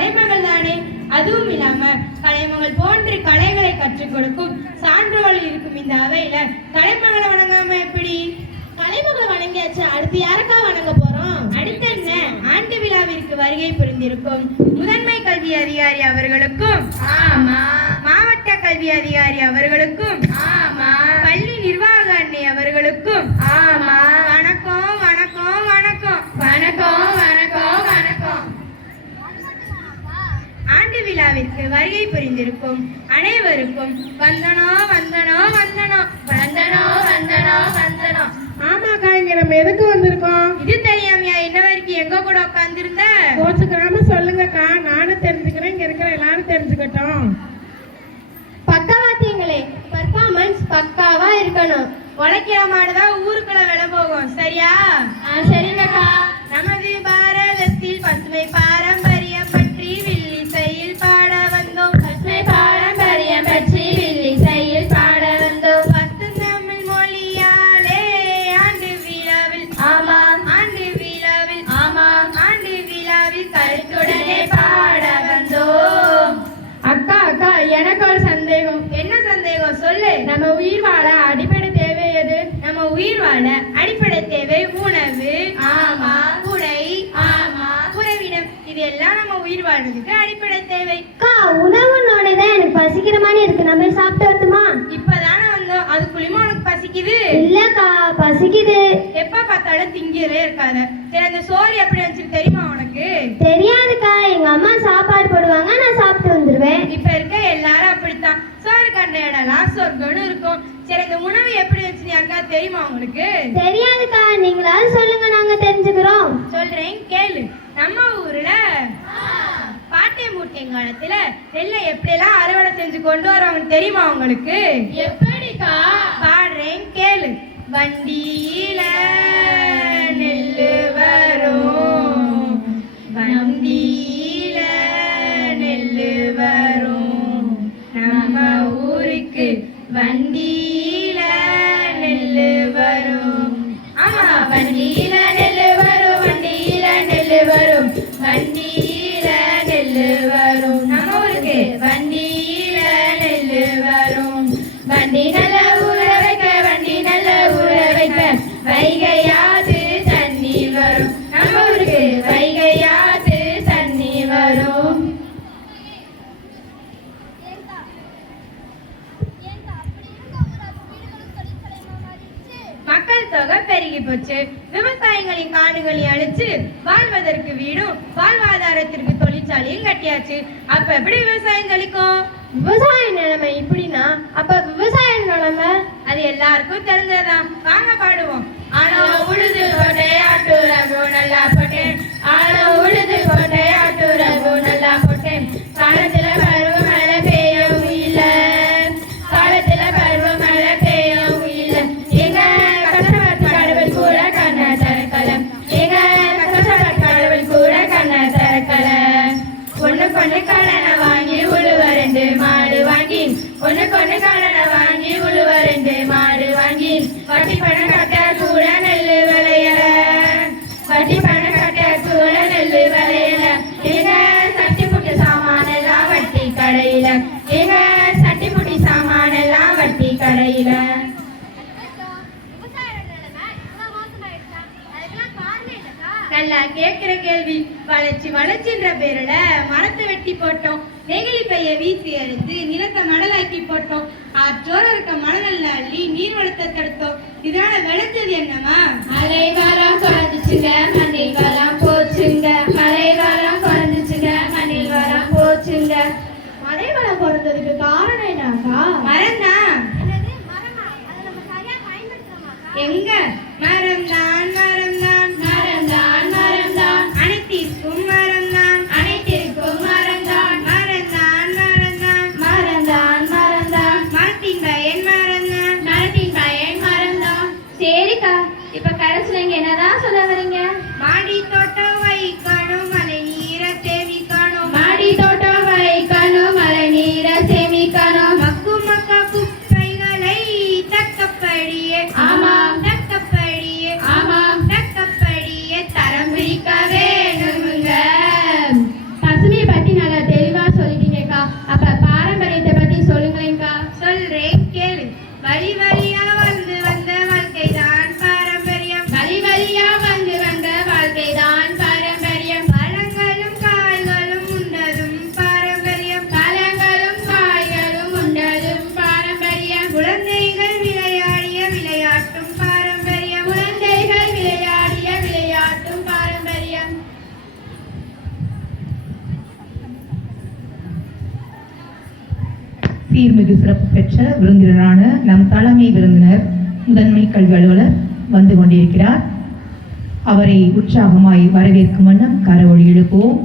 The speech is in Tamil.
கலைமகள் தானே. அதுவும் இல்லாம கலைமகள் போன்று கலைகளை கற்றுக் கொடுக்கும் சான்றோர்கள் இருக்கும் இந்த அவையில கலைமகளை வணங்காம எப்படி? கலைமகளை வணங்கியாச்சு, அடுத்து யாருக்கா வணங்க போறோம்? அடுத்த என்ன, ஆண்டு விழாவிற்கு வருகை புரிந்திருக்கும் முதன்மை கல்வி அதிகாரி அவர்களுக்கும் ஆமா, மாவட்ட கல்வி அதிகாரி அவர்களுக்கும் ஆமா, பள்ளி நிர்வாக அண்ணி அவர்களுக்கும் ஆமா. வணக்கம் வணக்கம் வணக்கம் வணக்கம் வணக்கம் வணக்கம். ஆண்டு விழாவிற்கு வருகை புரிந்திருக்கும் அனைவருக்கும் வந்தனோ வந்தனோ வந்தனோ வந்தனோ வந்தனோ வந்தனோ. ஆமாக்கா, இங்க நம்ம எதுக்கு வந்திருக்கோம்? இது தெரியாமையா இன்ன வரைக்கும் எங்க கூட உட்கார்ந்திருந்த? கோச்சுக்கிறாம சொல்லுங்கக்கா, நானும் தெரிஞ்சுக்கிறேன், இங்க இருக்கிற எல்லாரும் தெரிஞ்சுக்கட்டும். பக்கவாத்தியங்களே, பர்ஃபார்மன்ஸ் பக்காவா இருக்கணும். உழைக்கிற மாடுதான் ஊருக்குள்ள விலை போகும், சரியா? சரிங்கக்கா. நமது பாரதத்தில் பசுமை பாரம்பரியம் பற்றி வில்லிசையில் பாட வந்தோம். பசுமை பாரம்பரியம் பற்றி வில்லிசையில் பாட வந்தோம். பத்து தமிழ் மொழியாலே ஆண்டு விழாவில் ஆமாம், ஆண்டு விழாவில் ஆமாம், ஆண்டு விழாவில் கருத்துடனே பாட வந்தோம். அக்கா அக்கா, எனக்கு ஒரு சந்தேகம். என்ன சந்தேகம் சொல்லு. நம்ம உயிர் வாழ அடிப்படை தேவை எது? நம்ம உயிர் வாழ அடிப்படை தேவை உணவு, ஆமா, உடை, ஆமா, உறவினம். இது எல்லாம் நம்ம உயிர் வாழ்றதுக்கு அடிப்படை தேவை. அக்கா, உணவுன்னோட தான் எனக்கு பசிக்கிற மாதிரி இருக்கு, நம்ம சாப்பிட்டு வரட்டுமா? இப்பதானே வந்தோம், அதுக்குள்ளயுமா உனக்கு பசிக்குது? இல்லக்கா, பசிக்குது. எப்ப பார்த்தாலும் திங்கிறே இருக்காத. சரி, அந்த சோறு எப்படி வந்துச்சு தெரியுமா உனக்கு? தெரியாதுக்கா, எங்க அம்மா சாப்பாடு போடுவாங்க, நான் சாப்பிட்டு வந்துருவேன். இப்ப இருக்க எல்லாரும் அப்படித்தான், சோறு கண்ட இடம்லாம் சொர்க்கம்னு இருக்கும். சரி, இந்த உணவு எப்படி வந்துச்சு அக்கா தெரியுமா உங்களுக்கு? தெரியாதுக்கா, நீங்களாவது சொல்லுங்க, நாங்க தெரிஞ்சுக்கிறோம். சொல்றேன் கேளு. நம்ம ஊர்ல பாட்டை மூட்டை காலத்துல நெல்லை எப்படி எல்லாம் அறுவடை செஞ்சு கொண்டு வருவாங்கன்னு தெரியுமா உங்களுக்கு? எப்படிக்கா? பாடுறேன் கேளு. வண்டியில நெல்லு வரும், வண்டியில நெல்லு வரும், நம்ம ஊருக்கு வண்டியில நெல்லு வரும். ஆமா, வண்டியில நெல்லு வரும், வண்டியில நெல்லு வரும், வண்டியில நெல்லு வரும். நம்ம ஊருக்கு வண்டியில நெல்லு வரும். வண்டி நல்ல ஊற வைக்க, வண்டி நல்ல ஊற வைக்க, வைகையாது தண்ணி வரும். நம்ம ஊருக்கு வைகையாது தண்ணி வரும். மக்கள் தொகை பெருகி போச்சு, விவசாயிகளின் காடுகளையும் அழிச்சு வாழ்வதற்கு வீடும் வாழ்வாதாரத்திற்கு தொழிற்சாலையும் கட்டியாச்சு. அப்ப எப்படி விவசாயம் செழிக்கும்? விவசாய நிலைமை இப்படின்னா அப்ப விவசாய நிலைமை அது எல்லாருக்கும் தெரிஞ்சதுதான். வாங்க பாடுவோம். ஆனா உழுது போட்டே ஆட்டுறகு நல்லா போட்டேன், ஆனா உழுது போட்டே ஆட்டுறகு நல்லா போட்டேன். காலத்துல பருவ மழை பெய்யவும் இல்ல, காலத்துல பருவ மழை பெய்யவும் இல்ல. எங்க கஷ்டப்பட்ட கடவுள் கூட கண்ண திறக்கல, எங்க கஷ்டப்பட்ட கடவுள் கூட கண்ண திறக்கல. ஒண்ணுக்கு கடனை வாங்கி உழுவ ரெண்டு மாடு வாங்கி, ஒண்ணுக்கு கடனை வாங்கி உழுவ ரெண்டு மாடு வாங்கி, வட்டி பணம் கட்ட கூட நெல்லு விளையல, வட்டி பணம் கட்ட கூட நெல்லு விளையல. எங்க சட்டி புட்டி சாமான் எல்லாம் வட்டி கடையில, எங்க சட்டி புட்டி சாமான் எல்லாம் வட்டி கடையில. நல்லா கேட்கிற கேள்வி. வளர்ச்சி வளர்ச்சின்ற பேருல மரத்தை வெட்டி போட்டோம், நெகிழி பைய வீசி எறிந்து நிலத்தை மணலாக்கி போட்டோம், ஆற்றோர இருக்க மணல் அள்ளி நீர் வளத்தை தடுத்தோம். இதனால விளைச்சது என்னமா? மழை காலம் குறைஞ்சிச்சுங்க, மண்ணில் வளம் போச்சுங்க, மழை காலம் குறைஞ்சிச்சுங்க, மண்ணில் வளம் போச்சுங்க. மழை வளம் குறைஞ்சதுக்கு காரணம் என்னக்கா? மரம் தான். எங்க மரம் தான், மரம் தான், மரம் தான், மரம் தான், அனைத்திற்கும் மரம் தான், அனைத்திற்கும் மரம் தான், மரம் தான், மரம் தான், மரம் தான், மரம் தான், மரத்தின் பயன் மரம் தான், மரத்தின் பயன் மரம் தான். சரிக்கா, இப்ப கடைசியில இங்க என்னதான் சொல்ல வரீங்க? மாடி தோட்டம் வைக்கணும், மழை நீரை சேமிக்கணும், மாடி தோட்டம் வைக்கணும், மழை நீரை சேமிக்கணும், மக்கு மக்க குப்பைகளை தக்கப்படியே, ஆமாம், தக்கப்படியே சீர்மிகு சிறப்பு பெற்ற விருந்தினரான நம் தலைமை விருந்தினர் முதன்மை கல்வி அலுவலர் வந்து கொண்டிருக்கிறார். அவரை உற்சாகமாய் வரவேற்கும் வண்ணம் கரவொலி எழுப்புவோம்.